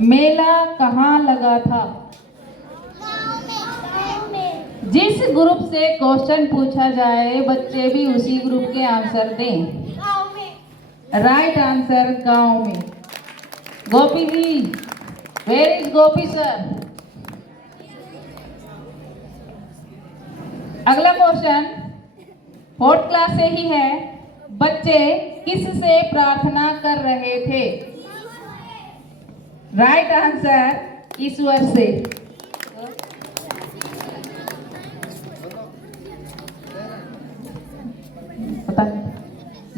मेला कहाँ लगा था? जिस ग्रुप से क्वेश्चन पूछा जाए बच्चे भी उसी ग्रुप के आंसर दें। राइट आंसर गांव में। गोपी जी, वेयर इज गोपी सर? अगला क्वेश्चन 4th क्लास से ही है। बच्चे किस से प्रार्थना कर रहे थे? राइट आंसर ईश्वर से।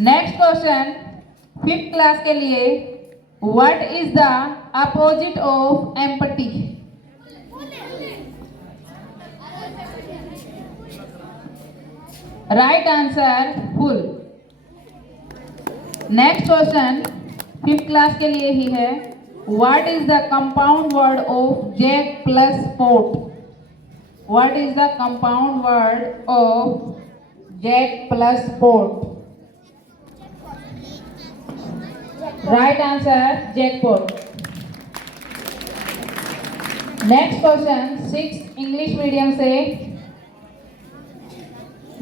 नेक्स्ट क्वेश्चन 5th क्लास के लिए। What is the opposite of empty? Right answer full. Next question 5th class के लिए ही है। What is the compound word of jack plus pot? What is the compound word of jack plus pot? Right answer jackpot. Next question 6 English medium से।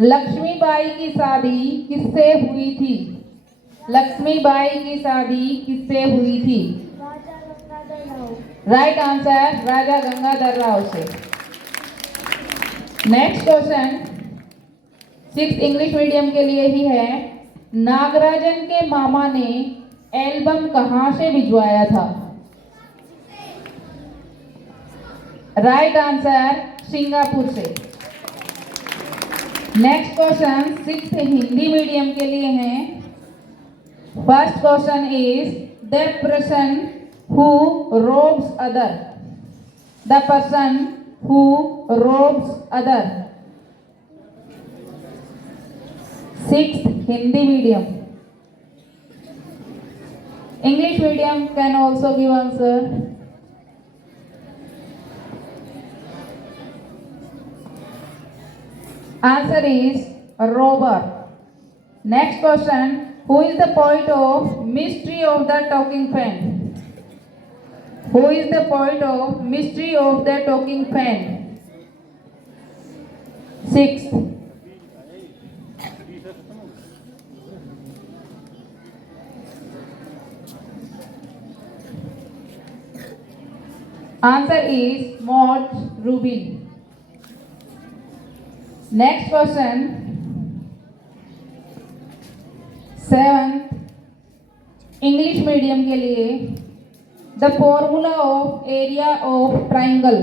लक्ष्मीबाई की शादी किससे हुई थी? लक्ष्मीबाई की शादी किससे हुई थी? राइट आंसर राजा गंगाधर राव से। नेक्स्ट क्वेश्चन 6 इंग्लिश मीडियम के लिए ही है। नागराजन के मामा ने एल्बम कहां से भिजवाया था? राइट आंसर सिंगापुर से। नेक्स्ट क्वेश्चन 6 हिंदी मीडियम के लिए है। First question is the person who ropes other. The person who ropes other. 6th Hindi medium. English medium can also give answer. Answer is robber. Next question. Who is the poet of Mystery of the Talking Fan? Who is the poet of Mystery of the Talking Fan? 6th. Answer is Maud Rubin. Next question 7th English medium के लिए। The formula of area of triangle.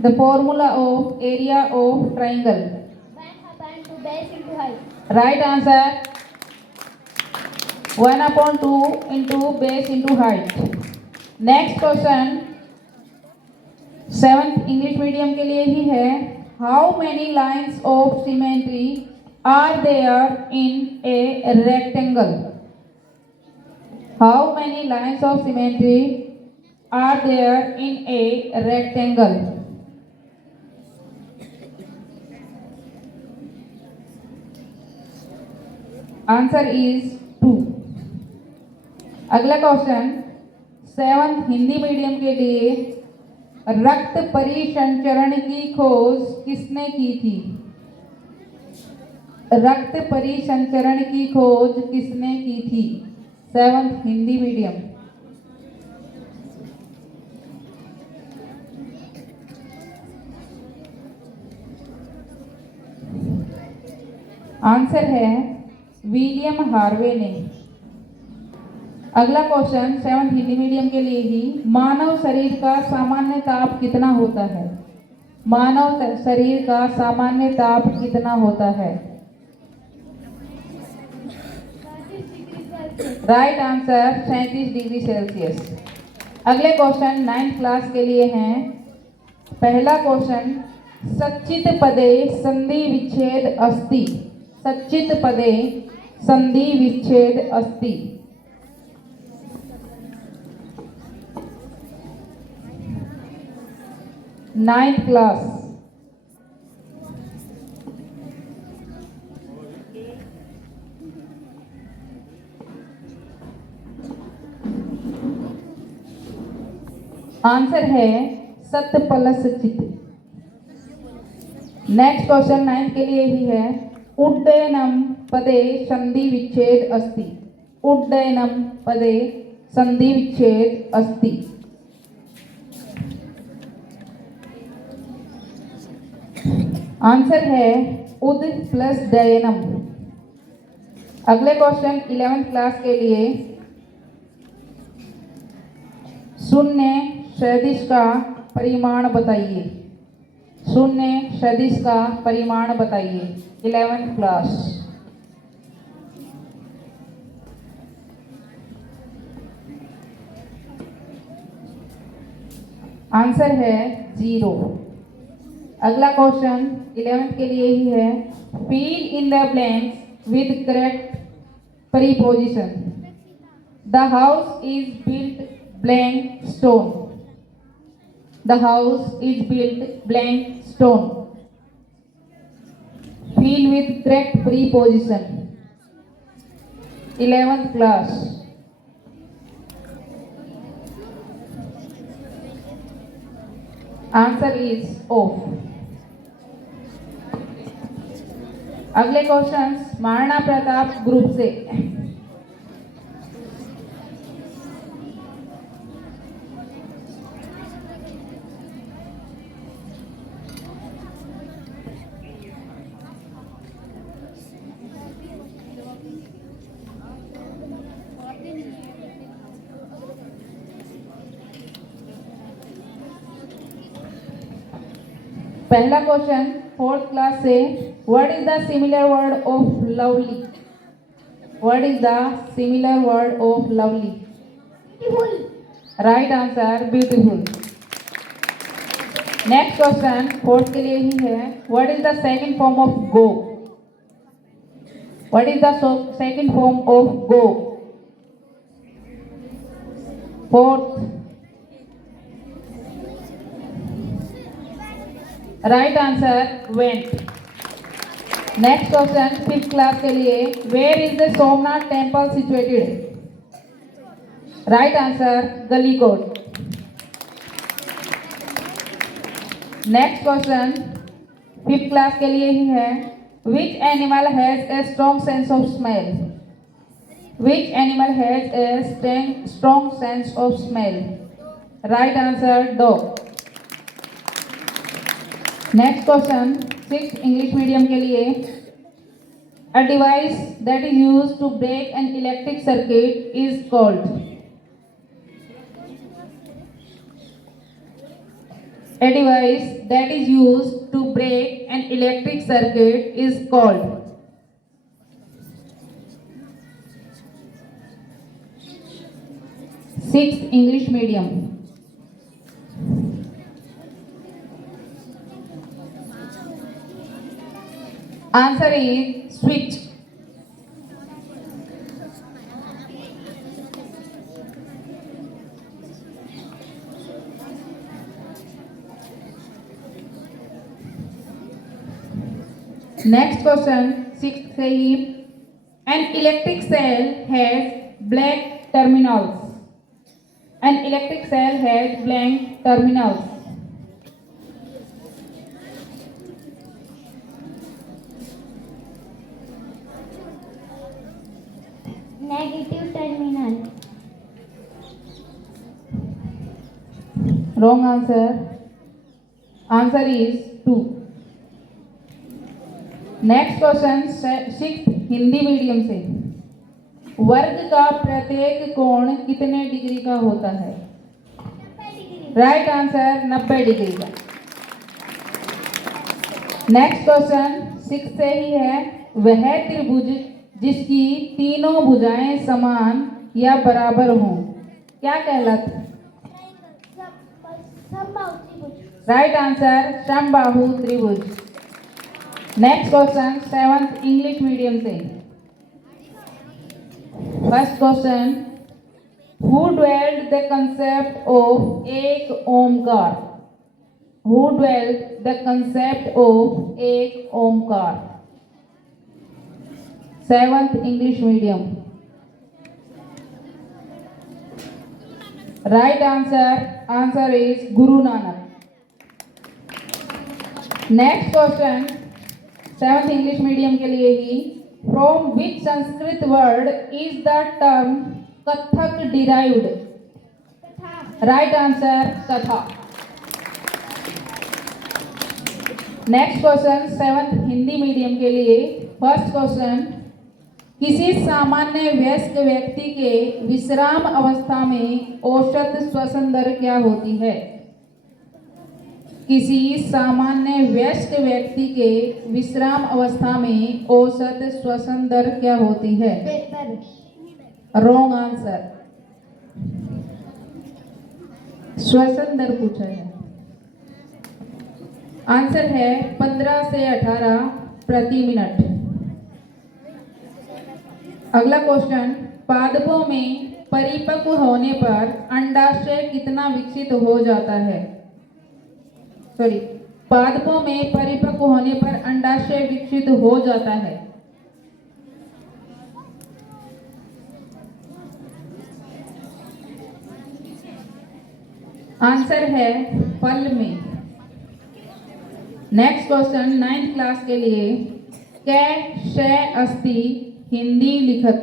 The formula of area of triangle. to base into height. Right answer 1/2 into base into height. Next question 7th English medium के लिए ही है। How many lines of symmetry are there in a rectangle? How many lines of symmetry are there in a rectangle? Answer is 2। अगला question 7th Hindi medium के लिए। रक्त परिसंचरण की खोज किसने की थी? रक्त परिसंचरण की खोज किसने की थी? 7th Hindi medium. आंसर है विलियम हार्वे ने। अगला क्वेश्चन 7th हिंदी मीडियम के लिए ही। मानव शरीर का सामान्य ताप कितना होता है? मानव शरीर का सामान्य ताप कितना होता है? Right answer 37 degree Celsius. अगले क्वेश्चन 9th क्लास के लिए हैं। पहला क्वेश्चन सच्चित पदे संधि विच्छेद अस्ति। सच्चित पदे संधि विच्छेद अस्ति। 9th class. आंसर है सत प्लस चित। नेक्स्ट क्वेश्चन 9 के लिए ही है। उड्डयनम पदे संधि विच्छेद अस्ति। उड्डयनम पदे संधि विच्छेद अस्ति। आंसर है उद प्लस डयनम। अगले क्वेश्चन 11th क्लास के लिए। शून्य सदिश का परिमाण बताइए। शून्य सदिश का परिमाण बताइए। 11th class. आंसर है 0। अगला क्वेश्चन 11th के लिए ही है। Fill in the blanks with correct preposition. The house is built blank stone. The house is built blank stone. Fill with correct preposition. 11th class. Answer is off. अगले questions Maharana Pratap group से। पहला question 4th class से। What is the similar word of lovely? What is the similar word of lovely? Beautiful. Right answer beautiful. Next question 4th के लिए ही है। What is the second form of go? What is the second form of go? 4th। Right answer went. Next question 5th class के लिए। Where is the Somnath temple situated? Right answer गलीकोट। Next question 5th class के लिए ही है। Which animal has a strong sense of smell? Which animal has a strong sense of smell? Right answer dog. Next question 6th English medium के लिए। A device that is used to break an electric circuit is called. A device that is used to break an electric circuit is called. Sixth English medium. Answer is switch. Next question 6th से ही। An electric cell has black terminals. An electric cell has black terminals. Negative terminal. Wrong answer. Answer is 2. Next question 6th Hindi medium से। वर्ग का प्रत्येक कोण कितने degree का होता है? राइट आंसर 90 डिग्री का। नेक्स्ट क्वेश्चन 6 से ही है। वह त्रिभुज जिसकी तीनों भुजाएं समान या बराबर हों क्या कहलाता? राइट आंसर समबाहु त्रिभुज। Next question 7th English medium से। First question. Who dwelt the concept of Ek Onkar? Who dwelt the concept of Ek Onkar? 7th English medium. Right answer is Guru Nanak. Next question 7th English medium के लिए ही, from which Sanskrit word is the term Kathak derived? Right answer katha. Next question 7th Hindi medium के लिए, first question, किसी सामान्य वयस्क व्यक्ति के विश्राम अवस्था में औसत श्वसन दर क्या होती है? किसी सामान्य वयस्क व्यक्ति के विश्राम अवस्था में औसत श्वसन दर क्या होती है? रॉन्ग आंसर, श्वसन दर पूछा है। आंसर है 15 से 18 प्रति मिनट। अगला क्वेश्चन, पादपों में परिपक्व होने पर अंडाशय कितना विकसित हो जाता है? पादपों में परिपक्व होने पर अंडाशय विकसित हो जाता है। आंसर है फल में। नेक्स्ट क्वेश्चन 9th क्लास के लिए, कै शय अस्ति हिंदी लिखत?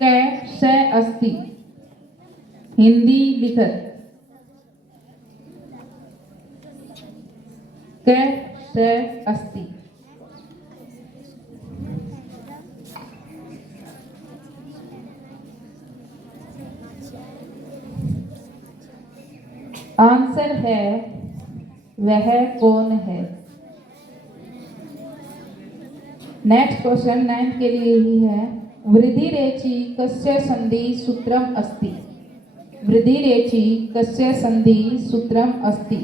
कै शय अस्ति हिंदी लिखत? कै शय अस्ति? आंसर है वह कौन है। नेक्स्ट क्वेश्चन 9th के लिए ही है, वृद्धि रेचि कस्य संधि सूत्रम अस्ति? वृद्धि रेचि कस्य संधि सूत्रम अस्ति?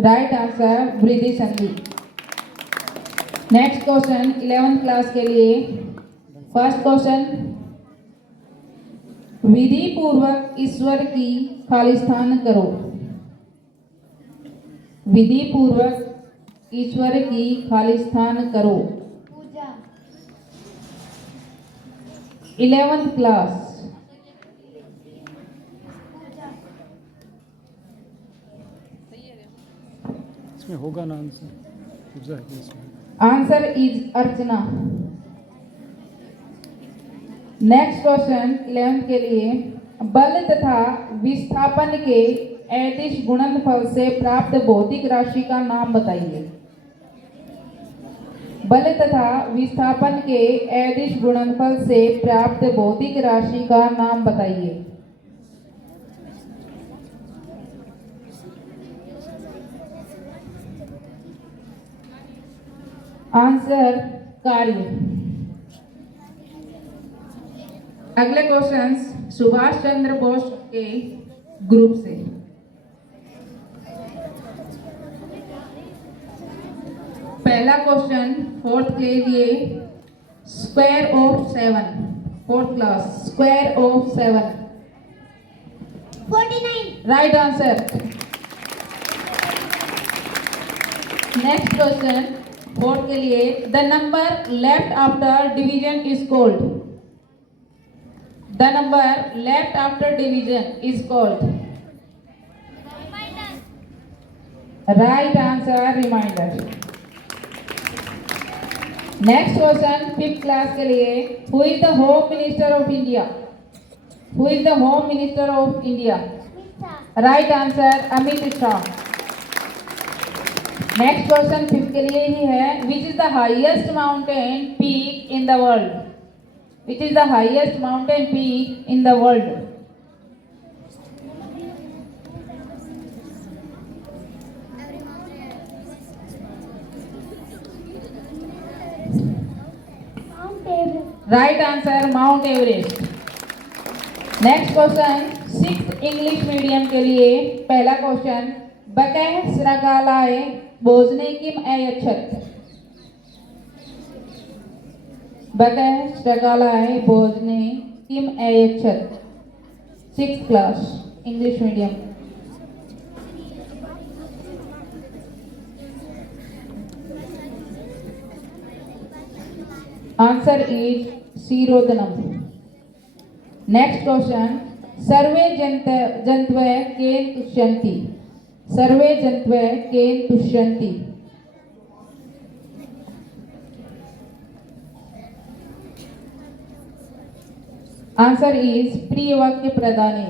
राइट आंसर वृद्धि संधि। नेक्स्ट क्वेश्चन 11th क्लास के लिए, फर्स्ट क्वेश्चन, विधि पूर्वक ईश्वर की खालिस्तान करो। विधि पूर्वक ईश्वर की खालिस्तान करो। पूजा। 11th class. इसमें होगा ना आंसर, पूजा है इसमें। Answer is Archana. Next question 11th के लिए, बल तथा विस्थापन के अदिश गुणनफल से प्राप्त भौतिक राशि का नाम बताइए। बल तथा विस्थापन के अदिश गुणनफल से प्राप्त भौतिक राशि का नाम बताइए। आंसर कार्य। अगले क्वेश्चंस सुभाष चंद्र बोस के ग्रुप से। पहला क्वेश्चन 4th के लिए, square of 7, 4th class, square of 7? 49। Right answer. Next question 4th के लिए, the number left after division is called? The number left after division is called? Right answer reminder. Next question 5th class के लिए, who is the home minister of India? Who is the home minister of India? Right answer Amit Shah. Next question 5th के लिए ही है, which is the highest mountain peak in the world? Which is the highest mountain peak in the world? Right answer mount Everest. Next question 6th English medium के लिए, पहला question, बकह श्रगालाय भोजने किम अयच्छत्? बकह श्रगालाय भोजने किम अयच्छत्? 6th class English medium. Answer is शिरोधनम। नेक्स्ट क्वेश्चन, सर्वे जंतवे केन तुष्यन्ति, सर्वे जंतवे केन तुष्यन्ति। आंसर इज प्रिय वाक्य प्रदाने।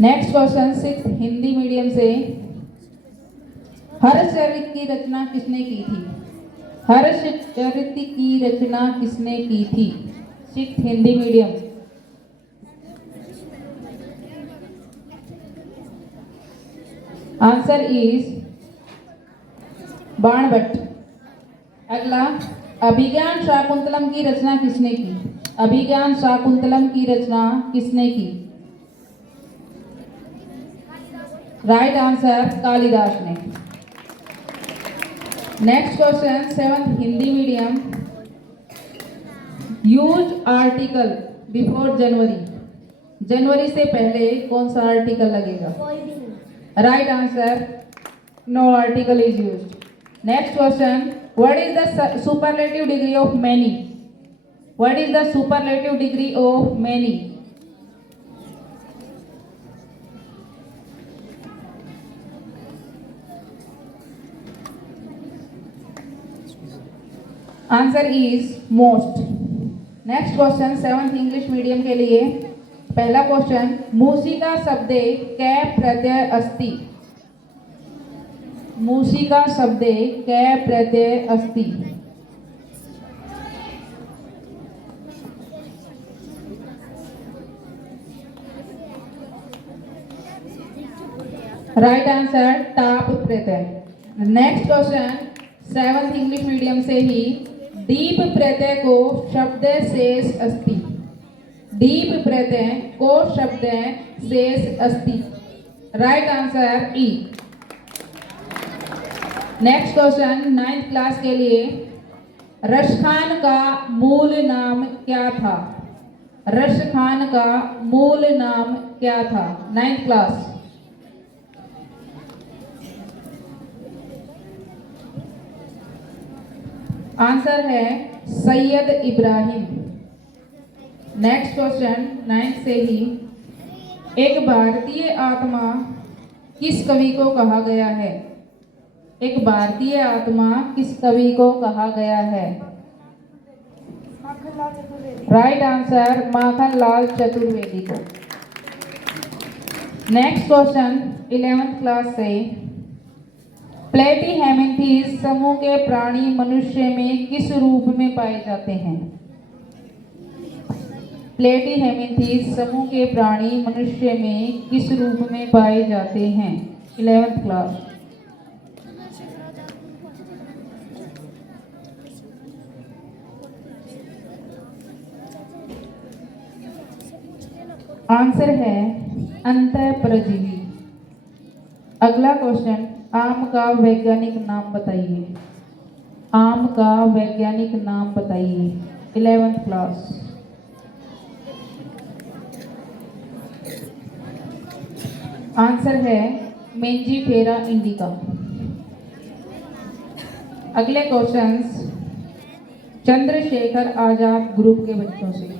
नेक्स्ट क्वेश्चन, 6 हिंदी मीडियम से, हर्षचरित की रचना किसने की थी, हर्षचरित की रचना किसने की थी, 6 Hindi medium. Answer is Banabhatta. अगला, अभिज्ञान शाकुंतलम की रचना किसने की, अभिज्ञान शाकुंतलम की रचना किसने की। राइट आंसर कालिदास ने। Next question, 7th Hindi medium, use article before January, जनवरी से पहले कौन सा आर्टिकल लगेगा। कोई भी नहीं। Right answer, no article is used. Next question, what is the superlative degree of many, what is the superlative degree of many. Answer is most. Next question, 7th English medium के लिए, पहला question, मूसिका शब्दे कै प्रत्यय अस्ति, मूसिका शब्दे कै प्रत्यय अस्ति। Right answer top प्रत्यय। Next question, 7th English medium से ही, दीप प्रत्यय को शब्द शेष अस्ति, दीप प्रत्यय को शब्द शेष अस्ति। राइट आंसर ई। नेक्स्ट क्वेश्चन, 9th क्लास के लिए, रशखान का मूल नाम क्या था, रशखान का मूल नाम क्या था, 9th क्लास। आंसर है Syed Ibrahim. Next question, 9th से ही, एक भारतीय आत्मा किस कवि को कहा गया है, एक भारतीय आत्मा किस कवि को कहा गया है। राइट आंसर माखनलाल चतुर्वेदी को। नेक्स्ट क्वेश्चन, 11th क्लास से, प्लेटीहेमिंथीज समूह के प्राणी मनुष्य में किस रूप में पाए जाते हैं, प्लेटीहेमिंथीज समूह के प्राणी मनुष्य में किस रूप में पाए जाते हैं, 11th क्लास। आंसर है अंतःपरजीवी। अगला क्वेश्चन, आम का वैज्ञानिक नाम बताइए, आम का वैज्ञानिक नाम बताइए, 11th क्लास। आंसर है मेंजीफेरा इंडिका। अगले क्वेश्चंस, चंद्रशेखर आजाद ग्रुप के बच्चों से।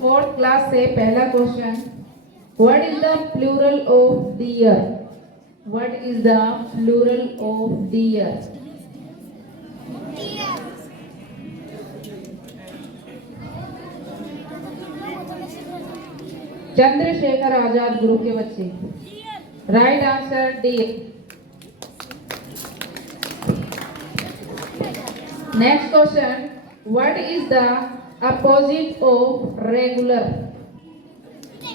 फोर्थ क्लास से पहला question, what is the plural of deer, what is the plural of deer. Chandrashekhar Azad group के बच्चे। Right answer deer. Next question. What is the opposite of regular?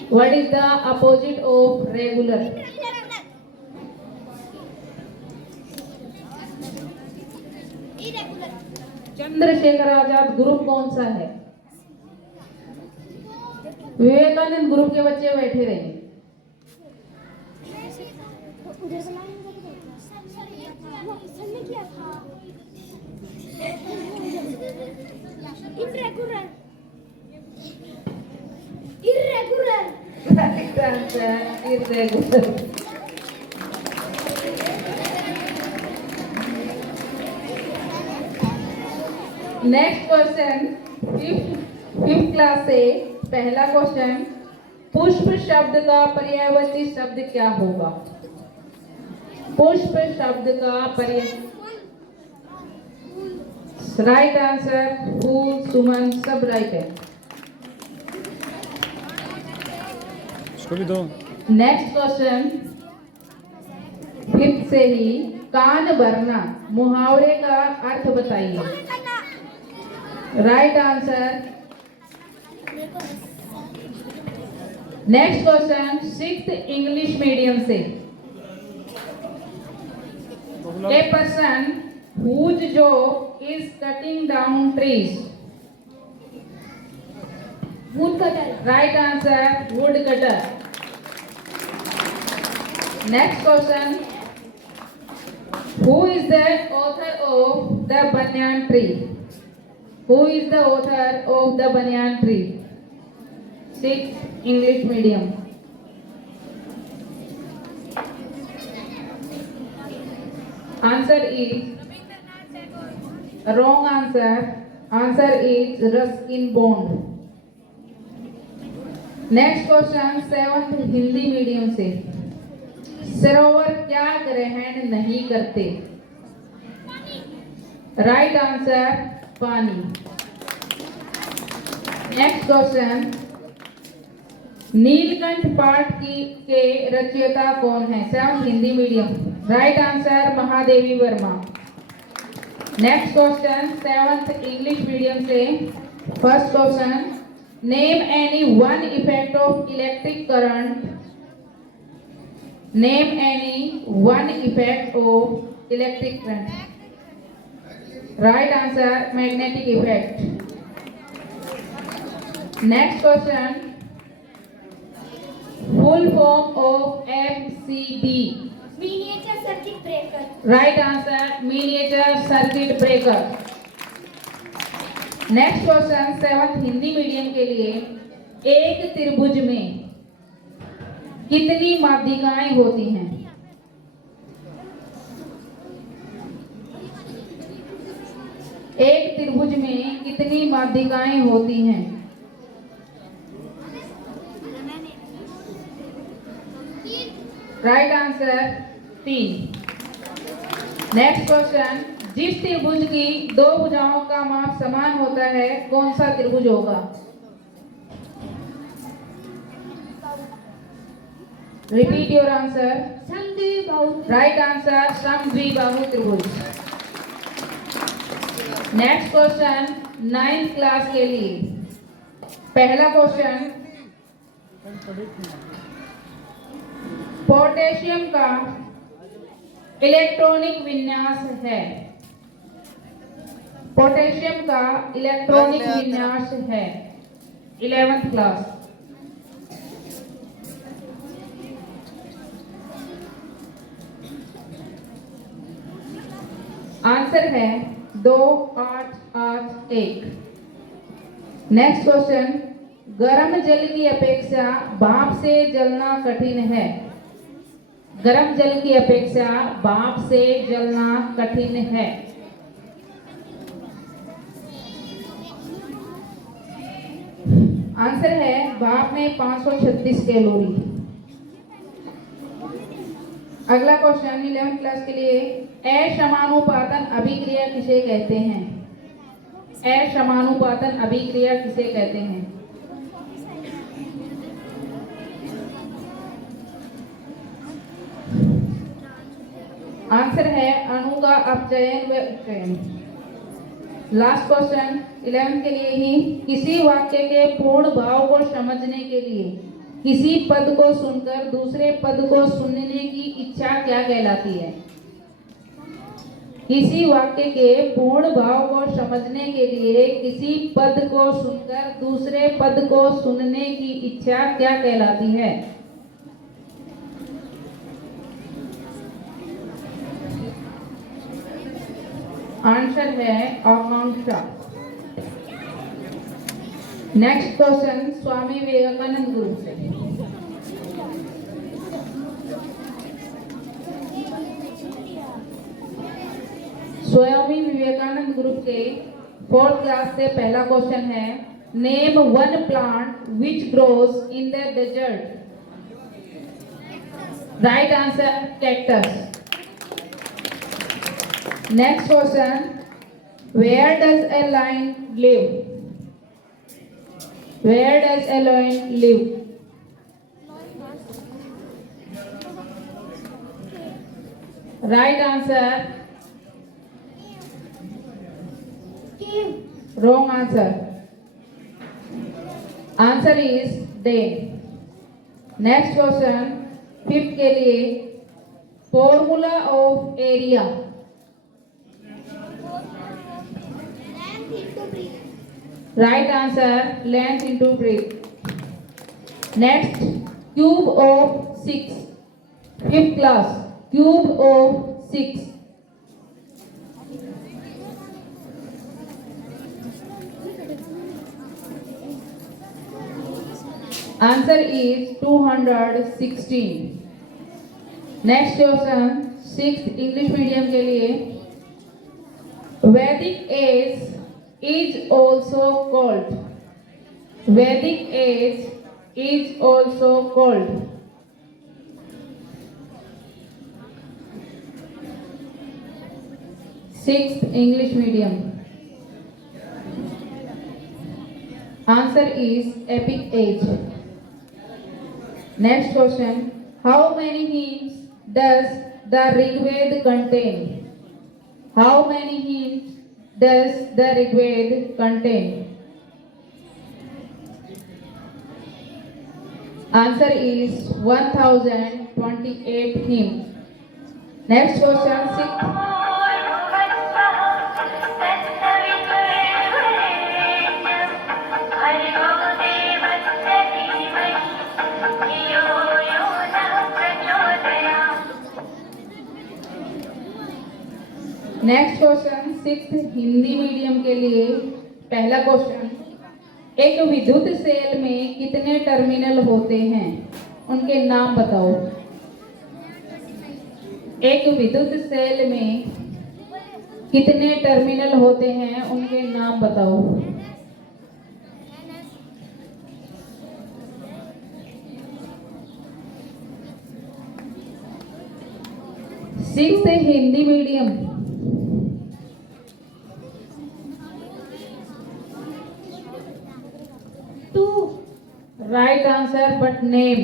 What is the opposite of regular? Chandrashekhar Azad group कौन सा है? Vivekananda group के बच्चे बैठे रहे। Irregular. Irregular. Right answer irregular. Next question fifth class से पहला क्वेश्चन, पुष्प शब्द का पर्यायवाची शब्द क्या होगा? पुष्प शब्द का पर्याय, राइट आंसर फूल, सुमन, सब राइट है। इसको भी दो। नेक्स्ट क्वेश्चन फिफ्थ से ही, कान भरना मुहावरे का अर्थ बताइए। Right answer. Next question sixth English medium से, a person whose job is cutting down trees. Woodcutter. Right answer woodcutter. Next question, who is the author of the banyan tree? Who is the author of the banyan tree? Sixth English medium. Answer is wrong answer. Answer is Ruskin Bond. Next question seventh Hindi medium से, सरोवर क्या ग्रहण नहीं करते? Right answer pani. Next question, Neelkanth पाठ के रचयिता कौन है? Seventh Hindi medium. Right answer Mahadevi Verma. Next question seventh English medium से, first question, name any one effect of electric current. Name any one effect of electric current. Right answer magnetic effect. Next question, full form of MCB। Miniature circuit breaker. Right answer miniature circuit breaker. Next question seventh Hindi medium के लिए, एक त्रिभुज में कितनी माध्यिकाएं होती हैं? एक त्रिभुज में कितनी माध्यिकाएं होती हैं? Right answer 3। नेक्स्ट क्वेश्चन, जिस त्रिभुज की दो भुजाओं का माप समान होता है कौन सा त्रिभुज होगा? Repeat your answer. समद्विबाहु। राइट आंसर समद्विबाहु त्रिभुज। नेक्स्ट क्वेश्चन 9th क्लास के लिए, पहला क्वेश्चन, पोटेशियम का इलेक्ट्रॉनिक विन्यास है। पोटेशियम का इलेक्ट्रॉनिक विन्यास है 11th क्लास। आंसर है 2, 8, 8, 1। नेक्स्ट क्वेश्चन, गर्म जल की अपेक्षा भाप से जलना कठिन है। गर्म जल की अपेक्षा भाप से जलना कठिन है। आंसर है भाप में 536 कैलोरी। अगला क्वेश्चन 11th क्लास के लिए, असमानुपातन अभिक्रिया किसे कहते हैं? असमानुपातन अभिक्रिया किसे कहते हैं? आंसर है अणु का अपचयन व उत्चयन। लास्ट क्वेश्चन 11 के लिए ही, किसी वाक्य के पूर्ण भाव को समझने के लिए किसी पद को सुनकर दूसरे पद को सुनने की इच्छा क्या कहलाती है? किसी वाक्य के पूर्ण भाव को समझने के लिए किसी पद को सुनकर दूसरे पद को सुनने की इच्छा क्या कहलाती है? आंसर है आकांक्षा। नेक्स्ट क्वेश्चन स्वामी विवेकानंद गुरु से। स्वामी विवेकानंद ग्रुप के 4th क्लास से पहला क्वेश्चन है, name one plant which grows in the desert. Right answer cactus. Next question, where does a lion live. Where does a lion live. Right answer Cave. Wrong answer. Answer is den. Next question 5th के लिए, formula of area. Length into breadth. Right answer length into breadth. Next, cube of 6. 5th class, cube of 6. Answer is 216. Next question 6th English medium के लिए, Vedic age is also called. Vedic age is also called. Sixth English medium. Answer is epic age. Next question, how many hymns does the Rigveda contain? How many hymns does the Rigveda contain? Answer is 1028 hymns. Next question 6. Next question 6th Hindi medium के लिए पहला question, एक विद्युत cell में कितने terminal होते हैं? उनके नाम बताओ। एक विद्युत सेल में कितने टर्मिनल होते हैं? उनके नाम बताओ। Sixth Hindi medium, right answer but name.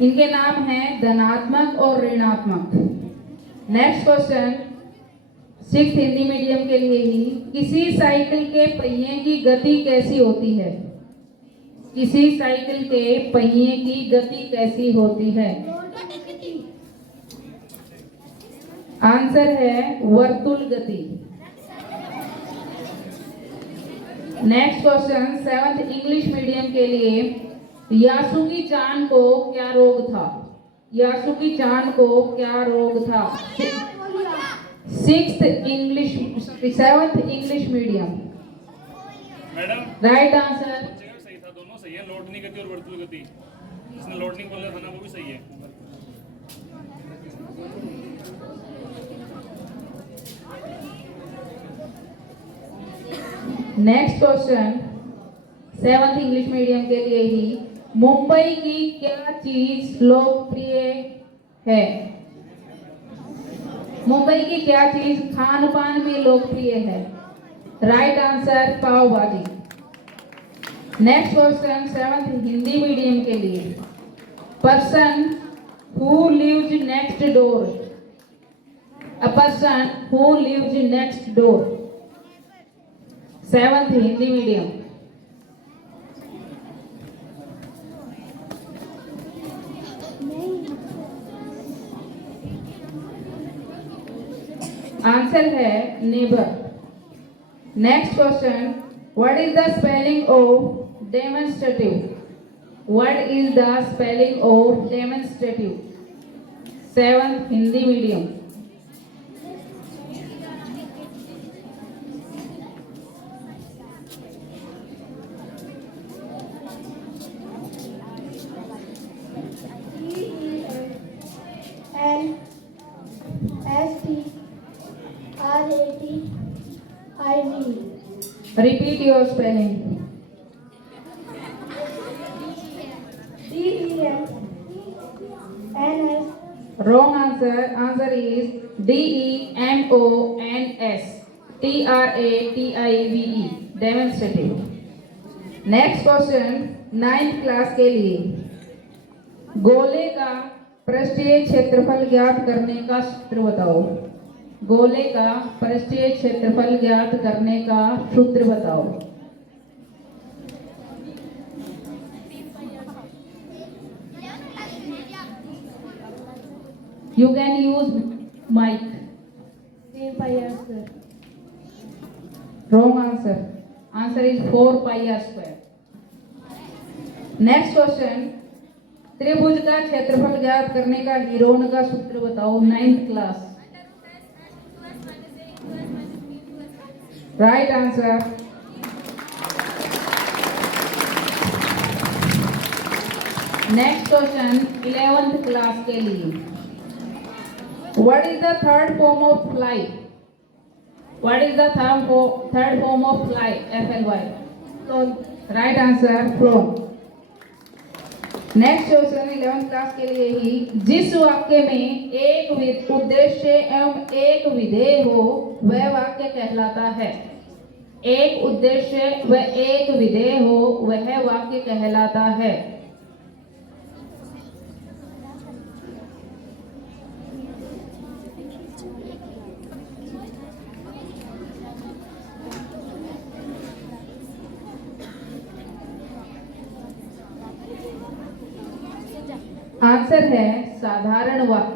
इनके नाम हैं धनात्मक और ऋणात्मक। Next question 6th Hindi medium के लिए ही, किसी साइकिल के पहिए की गति कैसी होती है? किसी साइकिल के पहिए की गति कैसी होती है? आंसर है वर्तुल गति। Next question 7th English medium के लिए, यासुकी चान को क्या रोग था? यासुकी चान को क्या रोग था? 7th English medium. Madam right answer सही था, दोनों सही है, लौटनी गति और वर्तुल गति। इसने लौटनी बोला था ना, वो भी सही है। Next question 7th English medium के लिए ही, मुंबई की क्या चीज लोकप्रिय है? मुंबई की क्या चीज खान पान में लोकप्रिय है? राइट आंसर पाव भाजी। Next question 7th Hindi medium के लिए। Person who lives next door. A person who lives next door. 7th Hindi medium. Answer है neighbour. Next question, what is the spelling of demonstrative? What is the spelling of demonstrative? 7th Hindi medium. DEMONSTRATIVE। Repeat your spelling. DEMONS। Wrong answer. Answer is DEMONS. TRATIVE. Demonstrative. Next question 9th class के लिए। गोले का पृष्ठीय क्षेत्रफल ज्ञात करने का सूत्र बताओ। गोले का पृष्ठीय क्षेत्रफल ज्ञात करने का सूत्र बताओ। You can use mic. 3 pi r square। Wrong answer. Answer is 4 pi r square. Next question, त्रिभुज का क्षेत्रफल ज्ञात करने का हीरोन का सूत्र बताओ। 9th class. Right answer. Next question 11th class के लिए। What is the third form of fly? What is the third form of fly? FLY। Right answer phloem. Next question 11th class के लिए ही। जिस वाक्य में एक उद्देश्य एवं एक विधेय हो वह वाक्य कहलाता है। एक उद्देश्य व एक विधेय हो वह वाक्य कहलाता है। आंसर है साधारण वाक्य।